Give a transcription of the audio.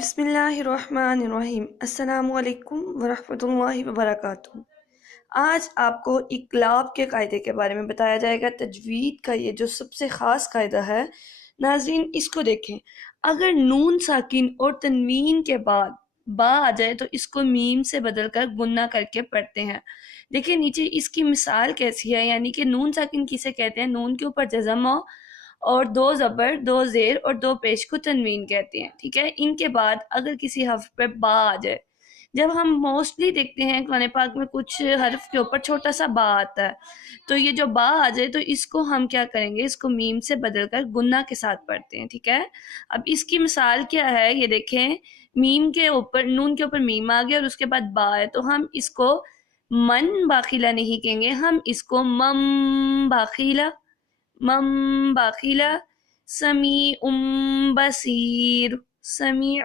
بسم اللہ الرحمن الرحیم۔ السلام علیکم ورحمۃ اللہ وبرکاتہ۔ آج آپ کو اقلاب کے قاعدے کے بارے میں بتایا جائے گا۔ تجوید کا یہ جو سب سے خاص قاعدہ ہے، ناظرین اس کو دیکھیں۔ اگر نون ساکن اور تنوین کے بعد با آ جائے تو اس کو میم سے بدل کر گنہ کر کے پڑھتے ہیں۔ دیکھیں نیچے اس کی مثال کیسی ہے، یعنی کہ نون ساکن کسے کہتے ہیں؟ نون کے اوپر جزم ہو اور دو زبر، دو زیر اور دو پیش کو تنوین کہتے ہیں، ٹھیک ہے۔ ان کے بعد اگر کسی حرف پہ با آ جائے، جب ہم موسٹلی دیکھتے ہیں قرآن پاک میں کچھ حرف کے اوپر چھوٹا سا با آتا ہے، تو یہ جو با آ جائے تو اس کو ہم کیا کریں گے؟ اس کو میم سے بدل کر گنہ کے ساتھ پڑھتے ہیں، ٹھیک ہے۔ اب اس کی مثال کیا ہے، یہ دیکھیں، میم کے اوپر، نون کے اوپر میم آ گیا اور اس کے بعد با ہے، تو ہم اس کو من باخیلہ نہیں کہیں گے، ہم اس کو مم باخیلہ، مم باخیلہ، سمیع بصیر، سمیع